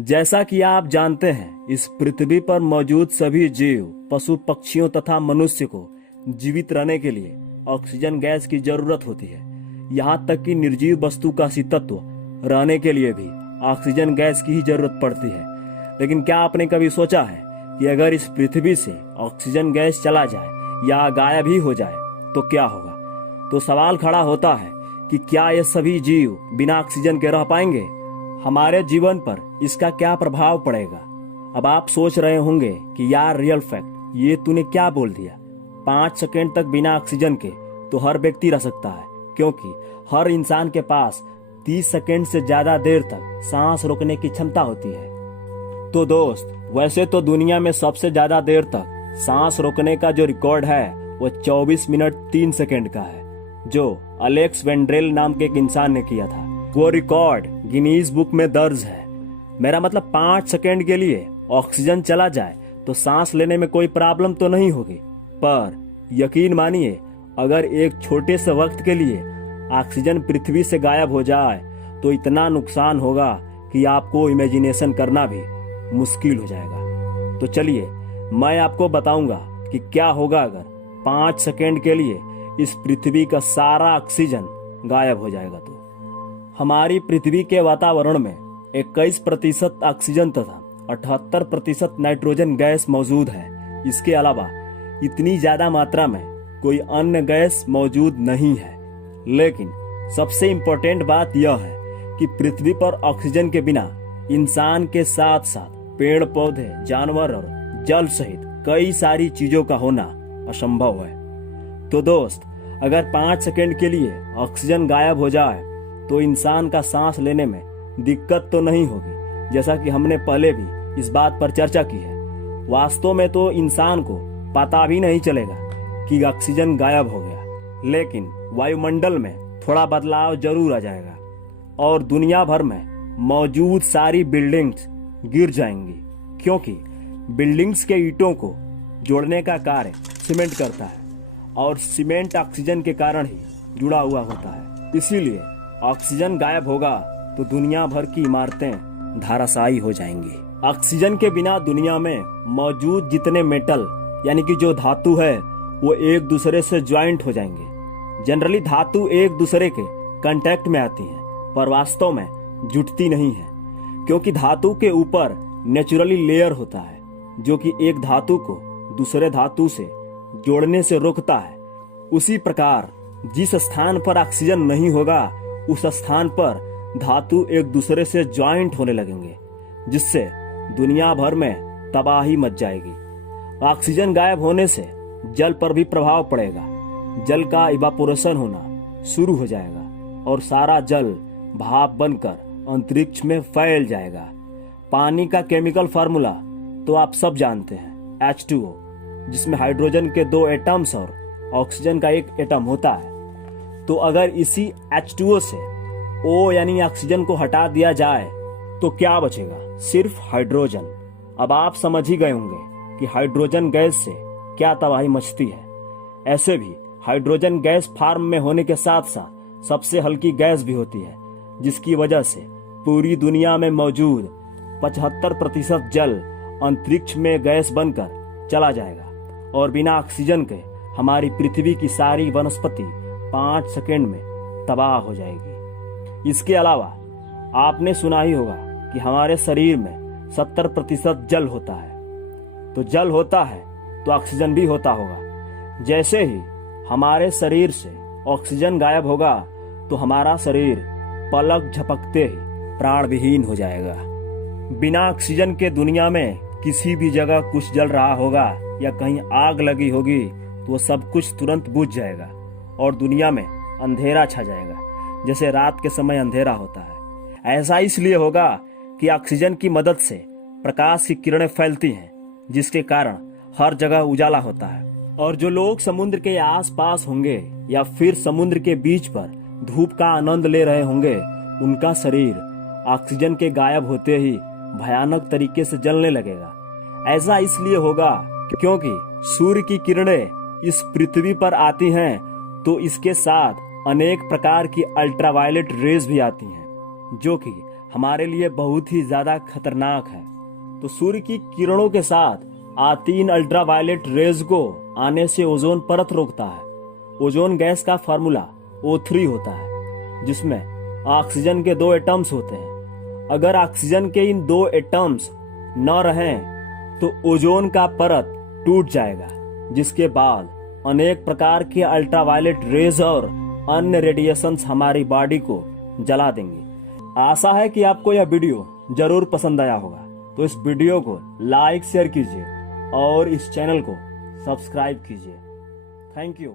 जैसा कि आप जानते हैं, इस पृथ्वी पर मौजूद सभी जीव, पशु पक्षियों तथा मनुष्य को जीवित रहने के लिए ऑक्सीजन गैस की जरूरत होती है। यहाँ तक कि निर्जीव वस्तु का अस्तित्व रहने के लिए भी ऑक्सीजन गैस की ही जरूरत पड़ती है। लेकिन क्या आपने कभी सोचा है कि अगर इस पृथ्वी से ऑक्सीजन गैस चला जाए या गायब ही हो जाए तो क्या होगा? तो सवाल खड़ा होता है कि क्या ये सभी जीव बिना ऑक्सीजन के रह पाएंगे? हमारे जीवन पर इसका क्या प्रभाव पड़ेगा? अब आप सोच रहे होंगे कि यार रियल फैक्ट, ये तूने क्या बोल दिया? 5 सेकेंड तक बिना ऑक्सीजन के तो हर व्यक्ति रह सकता है, क्योंकि हर इंसान के पास 30 सेकेंड से ज्यादा देर तक सांस रोकने की क्षमता होती है। तो दोस्त, वैसे तो दुनिया में सबसे ज्यादा देर तक सांस रोकने का जो रिकॉर्ड है वो 24 मिनट 3 सेकेंड का है, जो अलेक्स वेंड्रेल नाम के एक इंसान ने किया था। वो रिकॉर्ड गिनीज बुक में दर्ज है। मेरा मतलब 5 सेकेंड के लिए ऑक्सीजन चला जाए तो सांस लेने में कोई प्रॉब्लम तो नहीं होगी, पर यकीन मानिए, अगर एक छोटे से वक्त के लिए ऑक्सीजन पृथ्वी से गायब हो जाए तो इतना नुकसान होगा कि आपको इमेजिनेशन करना भी मुश्किल हो जाएगा। तो चलिए मैं आपको बताऊंगा कि क्या होगा अगर 5 सेकेंड के लिए इस पृथ्वी का सारा ऑक्सीजन गायब हो जाएगा। तो हमारी पृथ्वी के वातावरण में 21% ऑक्सीजन तथा 78% नाइट्रोजन गैस मौजूद है। इसके अलावा इतनी ज्यादा मात्रा में कोई अन्य गैस मौजूद नहीं है। लेकिन सबसे इम्पोर्टेंट बात यह है कि पृथ्वी पर ऑक्सीजन के बिना इंसान के साथ साथ पेड़ पौधे, जानवर और जल सहित कई सारी चीजों का होना असंभव है। तो दोस्त, अगर 5 सेकेंड के लिए ऑक्सीजन गायब हो जाए तो इंसान का सांस लेने में दिक्कत तो नहीं होगी, जैसा कि हमने पहले भी इस बात पर चर्चा की है। वास्तव में तो इंसान को पता भी नहीं चलेगा कि ऑक्सीजन गायब हो गया, लेकिन वायुमंडल में थोड़ा बदलाव जरूर आ जाएगा और दुनिया भर में मौजूद सारी बिल्डिंग्स गिर जाएंगी, क्योंकि बिल्डिंग्स के ईंटों को जोड़ने का कार्य सीमेंट करता है और सीमेंट ऑक्सीजन के कारण ही जुड़ा हुआ होता है। इसीलिए ऑक्सीजन गायब होगा तो दुनिया भर की इमारतें धराशायी हो जाएंगी। ऑक्सीजन के बिना दुनिया में मौजूद जितने मेटल यानी कि जो धातु है वो एक दूसरे से ज्वाइंट हो जाएंगे। जनरली धातु एक दूसरे के कांटेक्ट में आती हैं, पर वास्तव में जुटती नहीं है, क्योंकि धातु के ऊपर नेचुरली लेयर होता है जो कि एक धातु को दूसरे धातु से जोड़ने से रोकता है। उसी प्रकार जिस स्थान पर ऑक्सीजन नहीं होगा उस स्थान पर धातु एक दूसरे से ज्वाइंट होने लगेंगे, जिससे दुनिया भर में तबाही मच जाएगी। ऑक्सीजन गायब होने से जल पर भी प्रभाव पड़ेगा। जल का इवापोरेशन होना शुरू हो जाएगा और सारा जल भाप बनकर अंतरिक्ष में फैल जाएगा। पानी का केमिकल फार्मूला तो आप सब जानते हैं, H2O, जिसमें हाइड्रोजन के 2 एटम्स और ऑक्सीजन का 1 एटम होता है। तो अगर इसी H2O से O यानी ऑक्सीजन को हटा दिया जाए तो क्या बचेगा? सिर्फ हाइड्रोजन। अब आप समझ ही गए होंगे कि हाइड्रोजन गैस से क्या तबाही मचती है। ऐसे भी हाइड्रोजन गैस फार्म में होने के साथ साथ सबसे हल्की गैस भी होती है, जिसकी वजह से पूरी दुनिया में मौजूद 75% जल अंतरिक्ष में गैस बनकर चला जाएगा और बिना ऑक्सीजन के हमारी पृथ्वी की सारी वनस्पति 5 सेकेंड में तबाह हो जाएगी। इसके अलावा आपने सुना ही होगा कि हमारे शरीर में 70% जल होता है। तो जल होता है तो ऑक्सीजन भी होता होगा। जैसे ही हमारे शरीर से ऑक्सीजन गायब होगा तो हमारा शरीर पलक झपकते ही प्राण विहीन हो जाएगा। बिना ऑक्सीजन के दुनिया में किसी भी जगह कुछ जल रहा होगा या कहीं आग लगी होगी तो वो सब कुछ तुरंत बुझ जाएगा और दुनिया में अंधेरा छा जाएगा, जैसे रात के समय अंधेरा होता है। ऐसा इसलिए होगा कि ऑक्सीजन की मदद से प्रकाश की किरणें फैलती हैं, जिसके कारण हर जगह उजाला होता है। और जो लोग समुद्र के आसपास होंगे या फिर समुद्र के बीच पर धूप का आनंद ले रहे होंगे, उनका शरीर ऑक्सीजन के गायब होते ही भयानक तरीके से जलने लगेगा। ऐसा इसलिए होगा क्योंकि सूर्य की किरणें इस पृथ्वी पर आती हैं तो इसके साथ अनेक प्रकार की अल्ट्रावायलेट रेज भी आती हैं, जो कि हमारे लिए बहुत ही ज्यादा खतरनाक है। तो सूर्य की किरणों के साथ आती इन अल्ट्रावायलेट रेज को आने से ओजोन परत रोकता है। ओजोन गैस का फार्मूला O3 होता है, जिसमें ऑक्सीजन के 2 एटम्स होते हैं। अगर ऑक्सीजन के इन 2 एटम्स न रहें तो ओजोन का परत टूट जाएगा, जिसके बाद अनेक प्रकार के अल्ट्रावायलेट रेज और अन्य रेडिएशंस हमारी बॉडी को जला देंगे। आशा है कि आपको यह वीडियो जरूर पसंद आया होगा। तो इस वीडियो को लाइक शेयर कीजिए और इस चैनल को सब्सक्राइब कीजिए। Thank you.